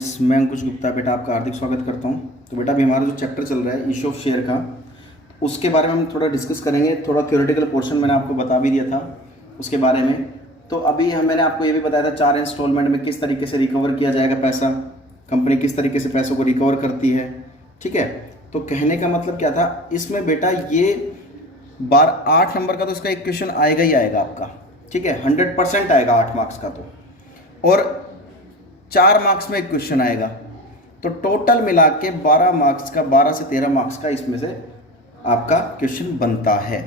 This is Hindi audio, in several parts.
मैं अंकुश गुप्ता बेटा आपका हार्दिक स्वागत करता हूं। तो बेटा अभी हमारा जो चैप्टर चल रहा है इशू ऑफ शेयर का, उसके बारे में हम थोड़ा डिस्कस करेंगे। थोड़ा थ्योरेटिकल पोर्शन मैंने आपको बता भी दिया था उसके बारे में। तो अभी मैंने आपको ये भी बताया था 4 इंस्टॉलमेंट में किस तरीके से रिकवर किया जाएगा पैसा, कंपनी किस तरीके से पैसों को रिकवर करती है। ठीक है, तो कहने का मतलब क्या था इसमें बेटा, ये 8 नंबर का तो इसका एक क्वेश्चन आएगा ही आएगा आपका। ठीक है, 100% आएगा 8 मार्क्स का। तो और 4 मार्क्स में एक क्वेश्चन आएगा, तो टोटल मिला के 12 मार्क्स का, 12 से 13 मार्क्स का इसमें से आपका क्वेश्चन बनता है।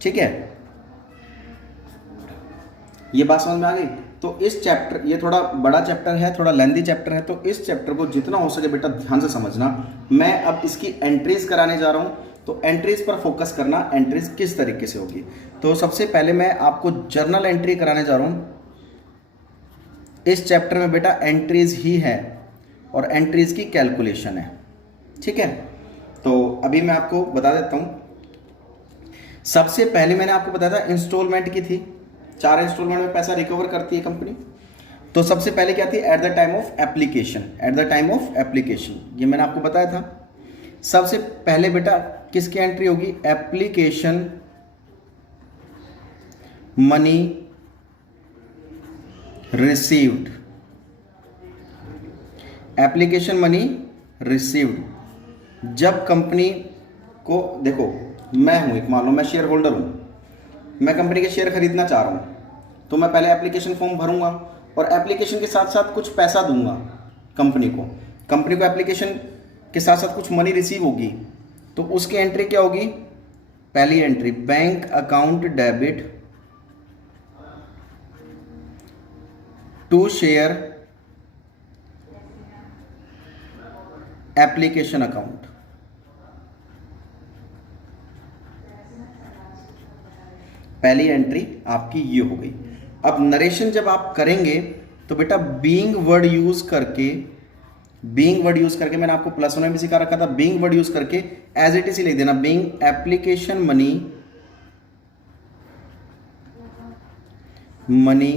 ठीक है, ये बात समझ में आ गई। तो इस चैप्टर, ये थोड़ा बड़ा चैप्टर है, थोड़ा लेंथी चैप्टर है, तो इस चैप्टर को जितना हो सके बेटा ध्यान से समझना। मैं अब इसकी एंट्रीज कराने जा रहा हूं, तो एंट्रीज पर फोकस करना, एंट्रीज किस तरीके से होगी। तो सबसे पहले मैं आपको जर्नल एंट्री कराने जा रहा हूं। इस चैप्टर में बेटा एंट्रीज ही है और एंट्रीज की कैलकुलेशन है। ठीक है, तो अभी मैं आपको बता देता हूं। सबसे पहले मैंने आपको बताया था इंस्टॉलमेंट की थी, 4 इंस्टॉलमेंट में पैसा रिकवर करती है कंपनी। तो सबसे पहले क्या थी, at the time of application. At the time of application ये मैंने आपको बताया था। सबसे पहले बेटा किसकी एंट्री होगी, application money received. Application money received, जब कंपनी को, देखो मैं हूं एक, मान लो मैं शेयर होल्डर हूं, मैं कंपनी के शेयर खरीदना चाह रहा हूं, तो मैं पहले एप्लीकेशन फॉर्म भरूंगा और एप्लीकेशन के साथ साथ कुछ पैसा दूंगा कंपनी को। कंपनी को एप्लीकेशन के साथ साथ कुछ मनी रिसीव होगी, तो उसकी एंट्री क्या होगी, पहली entry bank account debit to share application account. पहली एंट्री आपकी ये हो गई। अब नरेशन जब आप करेंगे तो बेटा बीइंग वर्ड यूज करके, बीइंग वर्ड यूज करके मैंने आपको +1 में भी सिखा रखा था, बीइंग वर्ड यूज करके एज इट इज ही लिख देना, बीइंग एप्लीकेशन मनी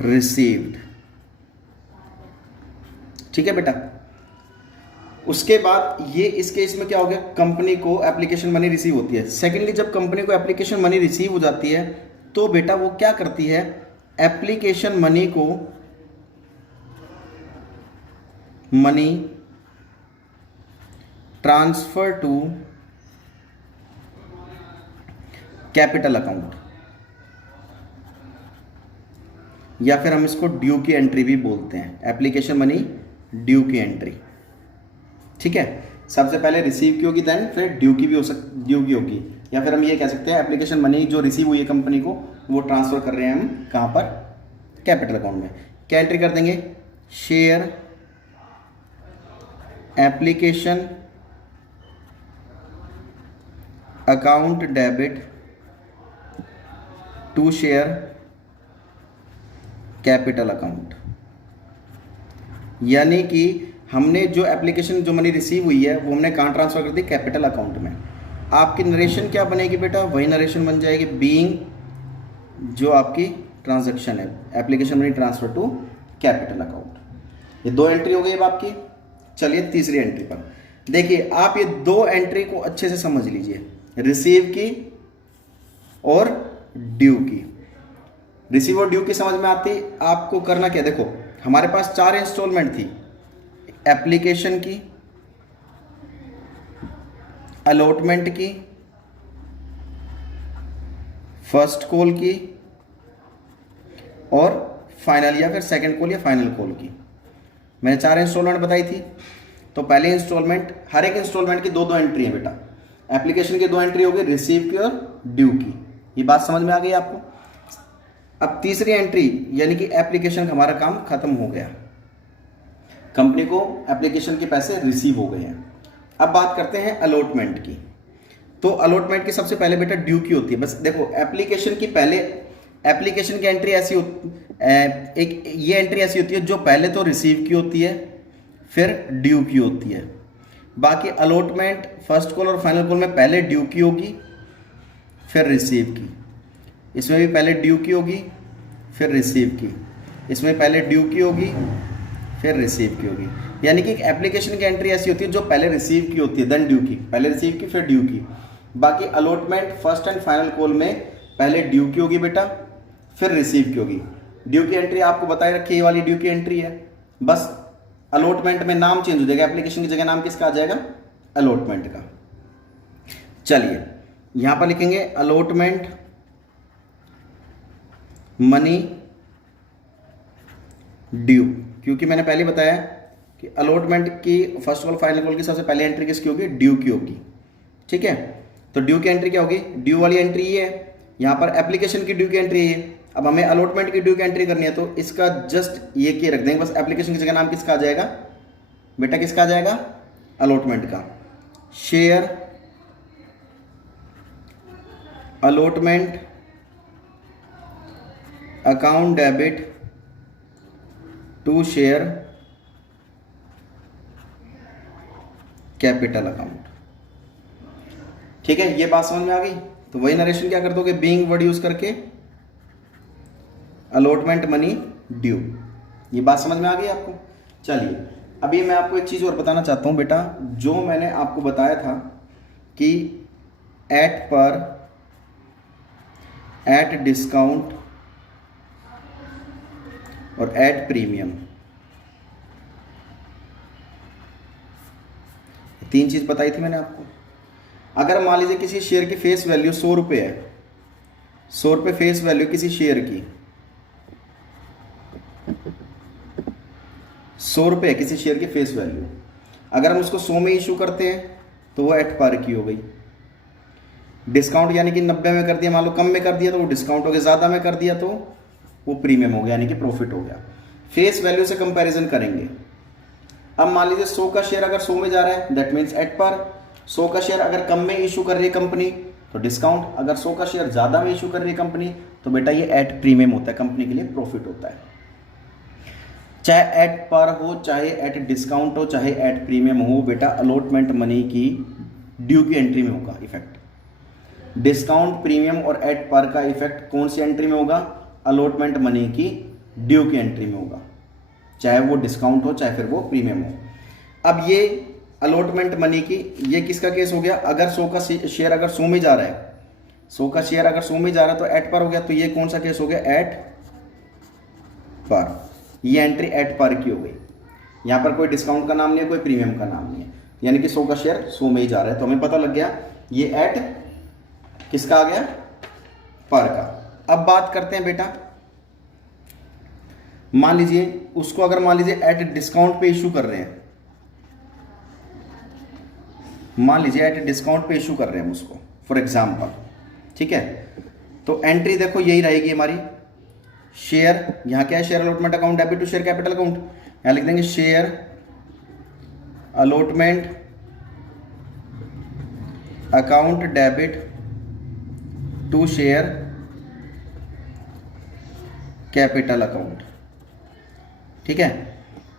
रिसीव्ड। ठीक है बेटा, उसके बाद ये इस केस में क्या हो गया, कंपनी को एप्लीकेशन मनी रिसीव होती है। सेकेंडली जब कंपनी को एप्लीकेशन मनी रिसीव हो जाती है तो बेटा वो क्या करती है, एप्लीकेशन मनी को money transfer to capital account, या फिर हम इसको ड्यू की एंट्री भी बोलते हैं, एप्लीकेशन मनी ड्यू की एंट्री। ठीक है, सबसे पहले रिसीव की होगी, देन फिर ड्यू की भी हो सकती, ड्यू की होगी, या फिर हम ये कह सकते हैं एप्लीकेशन मनी जो रिसीव हुई है कंपनी को, वो ट्रांसफर कर रहे हैं हम कहाँ पर, कैपिटल अकाउंट में। क्या एंट्री कर देंगे, share application account debit to share capital account. यानी कि हमने जो एप्लीकेशन, जो मनी रिसीव हुई है वो हमने कहाँ ट्रांसफर कर दी, कैपिटल अकाउंट में। आपकी नरेशन क्या बनेगी बेटा, वही नरेशन बन जाएगी, बीइंग जो आपकी ट्रांजैक्शन है, application money transfer to capital account. ये 2 एंट्री हो गई अब आपकी। चलिए तीसरी एंट्री पर देखिए, आप ये 2 एंट्री को अच्छे से समझ लीजिए, रिसीव की और ड्यू की। रिसीव और ड्यू की समझ में आती, आपको करना क्या, देखो हमारे पास 4 इंस्टॉलमेंट थी, एप्लीकेशन की, अलॉटमेंट की, फर्स्ट कॉल की और फाइनल या फिर सेकंड कॉल या फाइनल कॉल की। मैंने 4 इंस्टॉलमेंट बताई थी। तो पहले इंस्टॉलमेंट, हर एक इंस्टॉलमेंट की 2-2 एंट्री है बेटा। एप्लीकेशन की 2 एंट्री हो गई, रिसीव की और ड्यू की। ये बात समझ में आ गई आपको। अब तीसरी एंट्री यानी कि एप्लीकेशन का हमारा काम खत्म हो गया, कंपनी को एप्लीकेशन के पैसे रिसीव हो गए हैं। अब बात करते हैं अलॉटमेंट की। तो अलॉटमेंट की सबसे पहले बेटा ड्यू की होती है। बस देखो एप्लीकेशन की पहले, एप्लीकेशन की एंट्री ऐसी एक ये एंट्री ऐसी होती है जो पहले तो रिसीव की होती है फिर ड्यू की होती है। बाकी अलॉटमेंट, फर्स्ट कॉल और फाइनल कॉल में पहले ड्यू की होगी फिर रिसीव की। इसमें भी पहले ड्यू की होगी फिर रिसीव की, इसमें पहले ड्यू की होगी फिर रिसीव की होगी। यानी कि एक एप्लीकेशन की एंट्री ऐसी होती है जो पहले रिसीव की होती है देन ड्यू की, पहले रिसीव की फिर ड्यू की। बाकी allotment first and final call में पहले ड्यू की होगी बेटा, फिर रिसीव की होगी। ड्यू की एंट्री आपको बताए रखी, ये वाली ड्यू की एंट्री है। बस अलॉटमेंट में नाम चेंज हो जाएगा, एप्लीकेशन की जगह नाम किसका आ जाएगा, अलॉटमेंट का। चलिए यहां पर लिखेंगे अलॉटमेंट मनी ड्यू, क्योंकि मैंने पहले बताया कि अलॉटमेंट की फर्स्ट कॉल फाइनल कॉल की सबसे पहले एंट्री किसकी होगी, ड्यू की होगी। ठीक है, तो ड्यू की एंट्री क्या होगी, ड्यू वाली एंट्री ये है, यहां पर एप्लीकेशन की ड्यू की एंट्री है। अब हमें अलॉटमेंट की ड्यू की एंट्री करनी है तो इसका जस्ट ये किए रख देंगे, बस एप्लीकेशन की जगह नाम किसका आ जाएगा बेटा, किसका आ जाएगा, अलॉटमेंट का। Share allotment account debit to share capital account. ठीक है, ये बात समझ में आ गई। तो वही नरेशन क्या कर दोगे, बीइंग वर्ड यूज करके अलॉटमेंट मनी ड्यू। ये बात समझ में आ गई आपको। चलिए अभी मैं आपको एक चीज और बताना चाहता हूं बेटा, जो मैंने आपको बताया था कि एट पर, एट डिस्काउंट और एट प्रीमियम, तीन चीज बताई थी मैंने आपको। अगर मान लीजिए किसी शेयर की फेस वैल्यू 100 रुपये है, 100 रुपये फेस वैल्यू किसी शेयर की, 100 रुपये किसी शेयर की फेस वैल्यू, अगर हम उसको 100 में इशू करते हैं तो वो एट पार की हो गई। डिस्काउंट यानी कि 90 में कर दिया, मान लो कम में कर दिया तो वो डिस्काउंट हो गया, ज़्यादा में कर दिया तो वो प्रीमियम हो गया, यानी कि प्रॉफिट हो गया। फेस वैल्यू से कंपैरिजन करेंगे। अब मान लीजिए 100 का शेयर अगर 100 में जा रहा है दैट मीन्स एट पार। 100 का शेयर अगर कम में इशू कर रही है कंपनी तो डिस्काउंट, अगर 100 का शेयर ज़्यादा में इशू कर रही है कंपनी तो बेटा ये एट प्रीमियम होता है, कंपनी के लिए प्रॉफिट होता है। चाहे एट पर हो, चाहे एट डिस्काउंट हो, चाहे एट प्रीमियम हो, बेटा अलॉटमेंट मनी की ड्यू की एंट्री में होगा इफेक्ट। डिस्काउंट, प्रीमियम और एट पर का इफेक्ट कौन सी एंट्री में होगा, अलॉटमेंट मनी की ड्यू की एंट्री में होगा, चाहे वो डिस्काउंट हो चाहे फिर वो प्रीमियम हो। अब ये अलॉटमेंट मनी की, ये किसका केस हो गया, अगर 100 का शेयर अगर 100 में जा रहा है, 100 का शेयर अगर 100 में जा रहा है तो एट पर हो गया, तो ये कौन सा केस हो गया, एट पर। ये एंट्री एट पर की हो गई। यहां पर कोई डिस्काउंट का नाम नहीं है, कोई प्रीमियम का नाम नहीं है, यानी कि 100 का शेयर 100 में ही जा रहा है, तो हमें पता लग गया ये एट किसका आ गया, पर का। अब बात करते हैं बेटा, मान लीजिए उसको अगर मान लीजिए एट डिस्काउंट पे इशू कर रहे हैं, मान लीजिए एट डिस्काउंट पे इशू कर रहे हैं हम उसको फॉर एग्जांपल, ठीक है। तो एंट्री देखो यही रहेगी हमारी, शेयर, यहां क्या है, share allotment account debit to share capital account, यहां लिख देंगे share allotment account debit to share capital account. ठीक है,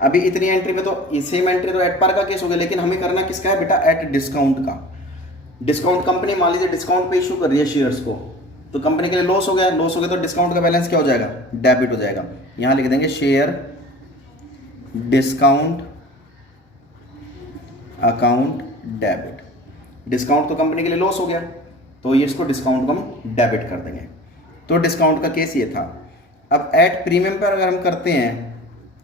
अभी इतनी एंट्री में तो सेम एंट्री तो एट पार का केस हो गया, लेकिन हमें करना किसका है बेटा, एट डिस्काउंट का। डिस्काउंट कंपनी मान लीजिए डिस्काउंट पे इशू कर रही है शेयर्स को, तो कंपनी के लिए लॉस हो गया, लॉस हो गया तो डिस्काउंट का बैलेंस क्या हो जाएगा, डेबिट हो जाएगा। यहां लिख देंगे share discount account debit. Discount तो कंपनी के लिए लॉस हो गया, तो ये इसको डिस्काउंट को हम डेबिट कर देंगे। तो डिस्काउंट का केस ये था। अब एट प्रीमियम पर अगर हम करते हैं,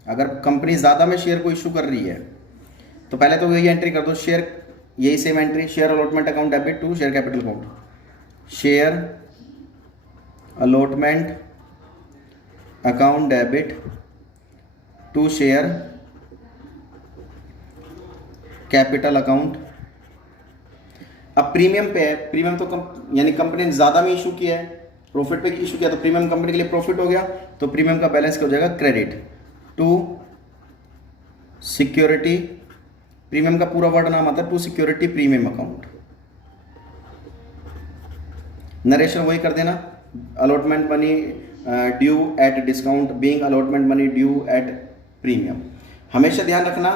अगर कंपनी ज़्यादा में शेयर को इशू कर रही है तो पहले तो यही एंट्री कर दो, शेयर, यही same entry, share allotment account debit to share capital account, share allotment account debit to share capital account. अब प्रीमियम पे है, प्रीमियम तो यानी कंपनी ने ज़्यादा में इशू किया है, प्रॉफिट पे इशू किया, तो प्रीमियम कंपनी के लिए प्रॉफिट हो गया, तो प्रीमियम का बैलेंस क्या हो जाएगा, क्रेडिट टू सिक्योरिटी। प्रीमियम का पूरा वर्ड नाम आता है to security premium account. Narration वही कर देना, allotment money due at discount being allotment money due at premium. हमेशा ध्यान रखना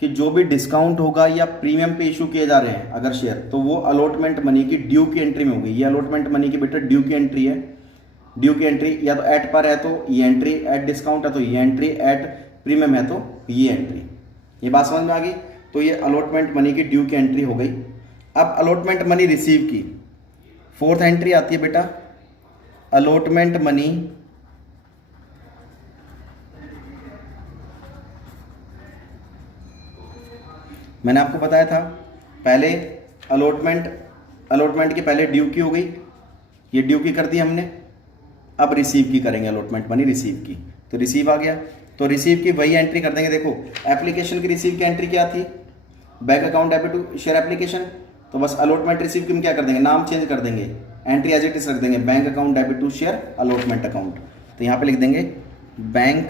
कि जो भी डिस्काउंट होगा या प्रीमियम पे इशू किए जा रहे हैं अगर शेयर, तो वो अलॉटमेंट मनी की ड्यू की एंट्री में होगी। ये अलॉटमेंट मनी की बेटा ड्यू की एंट्री है। ड्यू की एंट्री या तो एट पर है तो ये एंट्री, एट डिस्काउंट है तो ये एंट्री, एट प्रीमियम है तो ये एंट्री। ये बात समझ में आ गई। तो ये अलॉटमेंट मनी की ड्यू की एंट्री हो गई। अब अलॉटमेंट मनी रिसीव की फोर्थ एंट्री आती है बेटा, अलॉटमेंट मनी मैंने आपको बताया था पहले अलॉटमेंट की पहले ड्यू की हो गई, ये ड्यू की कर दी हमने। अब रिसीव की करेंगे, अलॉटमेंट मनी रिसीव की, तो रिसीव आ गया। तो रिसीव की वही एंट्री कर देंगे। देखो एप्लीकेशन की रिसीव की एंट्री क्या थी, bank account debit to share application, तो बस अलॉटमेंट रिसीव की हम क्या कर देंगे, नाम चेंज कर देंगे, एंट्री एज इट इज रख देंगे, bank account debit to share allotment account. तो यहाँ पे लिख देंगे bank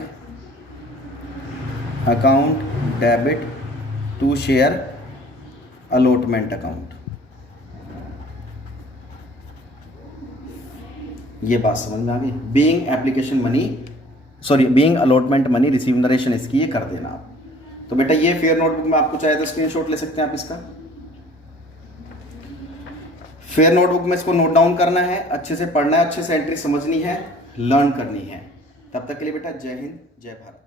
account debit to share allotment account. ये बात समझ में आ गई। Being application money being allotment money receive narration इसकी ये कर देना आप। तो बेटा ये फेयर नोटबुक में आपको चाहे तो स्क्रीनशॉट ले सकते हैं आप इसका। फेयर नोटबुक में इसको नोट डाउन करना है, अच्छे से पढ़ना है, अच्छे से एंट्री समझनी है, लर्न करनी है। तब तक के लिए बेटा जय हिंद जय भारत।